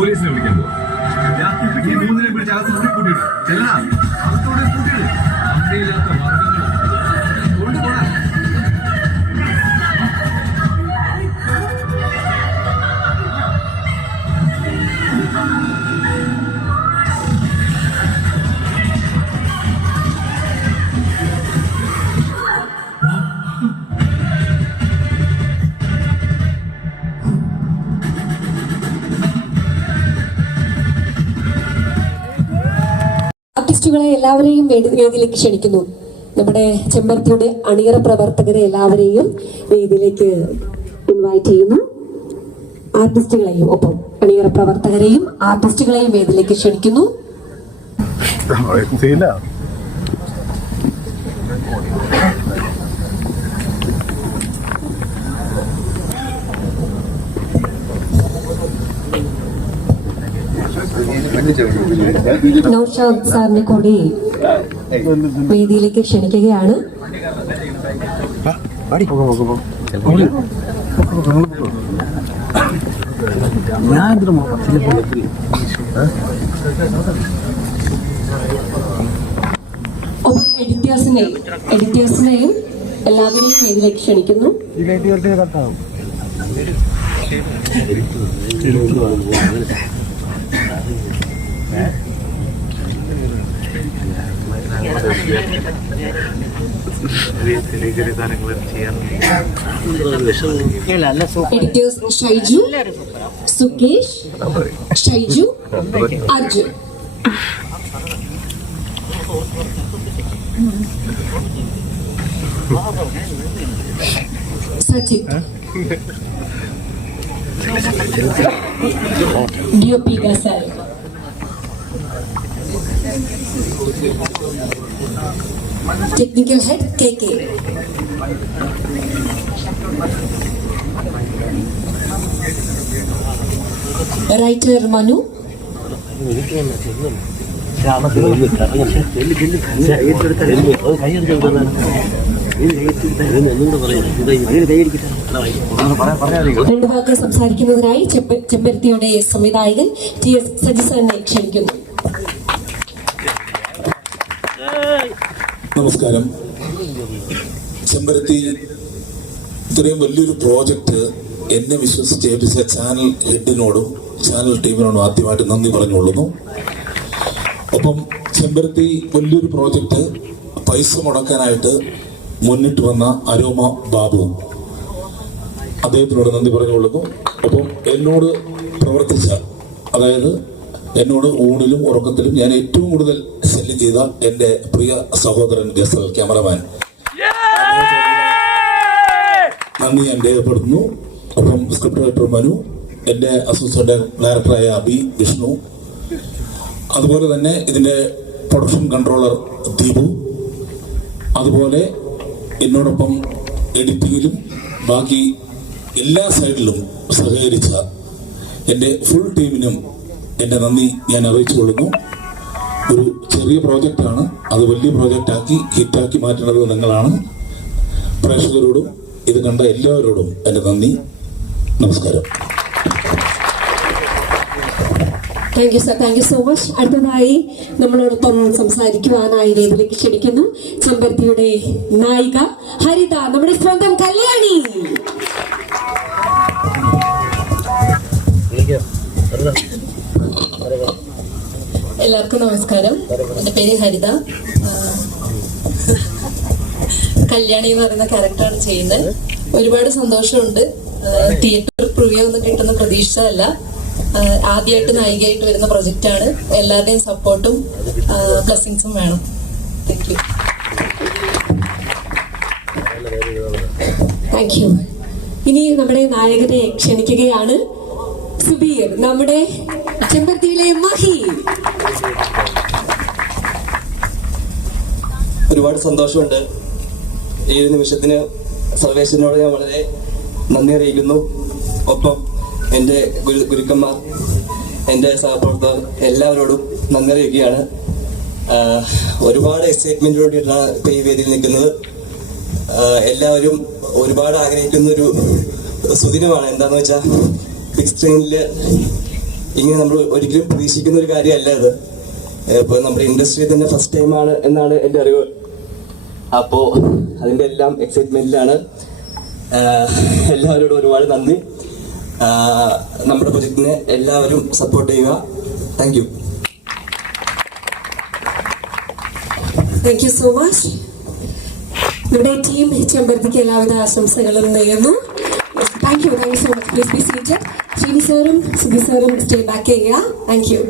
പോലീസിനെ വിളിക്കാൻ പോവാ. ഈ മൂന്നിനെ പിടിച്ച് അകത്ത് കൂട്ടിയിടും. ചെല്ലടാ, അകത്തോടെ കൂട്ടിയിടും. അമ്മയില്ലാത്ത വർഗങ്ങൾ കൊണ്ടുപോടാ. ആർട്ടിസ്റ്റുകളെ എല്ലാവരെയും വേദിയിലേക്ക് ക്ഷണിക്കുന്നു. നമ്മുടെ ചെമ്പരത്തിയുടെ അണിയറ പ്രവർത്തകരെ എല്ലാവരെയും വേദിയിലേക്ക് ഇൻവൈറ്റ് ചെയ്യുന്നു. ആർട്ടിസ്റ്റുകളെയും ഒപ്പം അണിയറ പ്രവർത്തകരെയും ആർട്ടിസ്റ്റുകളെയും വേദിയിലേക്ക് ക്ഷണിക്കുന്നു. നൗഷാദ് സാറിനെ കൂടി വേദിയിലേക്ക് ക്ഷണിക്കുകയാണ്. എഡിറ്റേഴ്സിനെയും എല്ലാവരെയും വേദിയിലേക്ക് ക്ഷണിക്കുന്നു. Editors Shaiju, Sukesh, Shaiju, Arjun. Sachin, DOP Gazal, technical head KK, writer Manu, രണ്ടു വാക്ക് സംസാരിക്കുന്നതിനായി ചെമ്പരത്തിയുടെ സംവിധായകൻ TS സജിസാനെ ക്ഷണിക്കുന്നു. നമസ്കാരം. ചെമ്പരത്തി ഇത്രയും വലിയൊരു പ്രോജക്റ്റ് എന്നെ വിശ്വസിച്ച് ഏൽപ്പിച്ച ചാനൽ ഹെഡിനോടും ചാനൽ ടീമിനോടും ആദ്യമായിട്ട് നന്ദി പറഞ്ഞുകൊള്ളുന്നു. ഒപ്പം ചെമ്പരത്തി വലിയൊരു പ്രോജക്റ്റ് പൈസ മുടക്കാനായിട്ട് മുന്നിട്ട് വന്ന അരോമ ബാബു, അദ്ദേഹത്തിനോട് നന്ദി പറഞ്ഞുകൊള്ളുന്നു. ഒപ്പം എന്നോട് പ്രവർത്തിച്ച, അതായത് എന്നോട് ഊണിലും ഉറക്കത്തിലും ഞാൻ ഏറ്റവും കൂടുതൽ ശല്യം ചെയ്ത എൻ്റെ പ്രിയ സഹോദരൻ ഗസൽ ക്യാമറമാൻ, നന്ദി ഞാൻ രേഖപ്പെടുത്തുന്നു. ഒപ്പം സ്ക്രിപ്റ്റ് റൈറ്റർ മനു, എൻ്റെ അസിസ്റ്റന്റ് ഡയറക്ടറായ അബി വിഷ്ണു, അതുപോലെ തന്നെ ഇതിൻ്റെ പ്രൊഡക്ഷൻ കൺട്രോളർ ദീപു, അതുപോലെ എന്നോടൊപ്പം എഡിറ്റിങ്ങിലും ബാക്കി എല്ലാ സൈഡിലും സഹകരിച്ച എൻ്റെ ഫുൾ ടീമിനും എൻ്റെ നന്ദി ഞാൻ അറിയിച്ചുകൊള്ളുന്നു. ഒരു ചെറിയ പ്രോജക്റ്റാണ്, അത് വലിയ പ്രോജക്റ്റാക്കി ഹിറ്റാക്കി മാറ്റുന്നത് നിങ്ങളാണ്. പ്രേക്ഷകരോടും ഇത് കണ്ട എല്ലാവരോടും എൻ്റെ നന്ദി. നമസ്കാരം. Thank you sir, thank you so much. അടുത്തതായി നമ്മളോടൊപ്പം സംസാരിക്കുവാനായി വേദിയിലേക്ക് ക്ഷണിക്കുന്നു ചെമ്പരത്തിയുടെ നായിക ഹരിത, നമ്മുടെ സ്വന്തം കല്യാണി. എല്ലാവർക്കും നമസ്കാരം. എൻ്റെ പേര് ഹരിത. കല്യാണി എന്ന് പറയുന്ന ക്യാരക്ടറാണ് ചെയ്യുന്നത്. ഒരുപാട് സന്തോഷമുണ്ട്. തിയേറ്റർ പ്രിവ്യൂ ഒന്നും കിട്ടുന്ന പ്രതീക്ഷിച്ചതല്ല. ആദ്യമായിട്ട് നായികയായിട്ട് വരുന്ന പ്രൊജക്റ്റാണ്. എല്ലാവരുടെയും സപ്പോർട്ടും ബ്ലെസ്സിങ്സും വേണം. Thank you. Thank you. ഇനി നമ്മുടെ നായകനെ ക്ഷണിക്കുകയാണ് സുബീർ, നമ്മുടെ ചെമ്പരത്തിയിലെ മഹി. ഒരുപാട് സന്തോഷമുണ്ട്. ഈ ഒരു നിമിഷത്തിന് സർവേശ്വരനോട് ഞാൻ വളരെ നന്ദി അറിയിക്കുന്നു. ഒപ്പം എൻ്റെ ഗുരുക്കന്മാർ, എൻ്റെ സഹപ്രവർത്തകർ എല്ലാവരോടും നന്ദി അറിയിക്കുകയാണ്. ഒരുപാട് എക്സൈറ്റ്മെന്റിന് വേണ്ടിയിട്ടാണ് ഇപ്പോൾ ഈ വേദിയിൽ നിൽക്കുന്നത്. എല്ലാവരും ഒരുപാട് ആഗ്രഹിക്കുന്നൊരു സുദിനമാണ്. എന്താണെന്ന് വെച്ചാൽ ബിഗ് സ്ക്രീനിൽ ഇങ്ങനെ നമ്മൾ ഒരിക്കലും പ്രതീക്ഷിക്കുന്ന ഒരു കാര്യമല്ല ഇത്. ഇപ്പോൾ നമ്മുടെ ഇൻഡസ്ട്രിയിൽ തന്നെ ഫസ്റ്റ് ടൈമാണ് എന്നാണ് എൻ്റെ അറിവ്. അപ്പോൾ അതിൻ്റെ എല്ലാം എക്സൈറ്റ്മെൻറ്റിലാണ്. എല്ലാവരോടും ഒരുപാട് നന്ദി. നമ്മുടെ പ്രൊജക്റ്റിനെ എല്ലാവരും സപ്പോർട്ട് ചെയ്യുക. Thank you. Thank you so much. നമ്മുടെ ടീം ചെമ്പരത്തിക്ക് എല്ലാവിധ ആശംസകളും നേരുന്നു. Thank you so much. Please be seated. Sreeni സാറും സുബി സാറും സ്റ്റേ ബാക്ക് ചെയ്യുക. Thank you.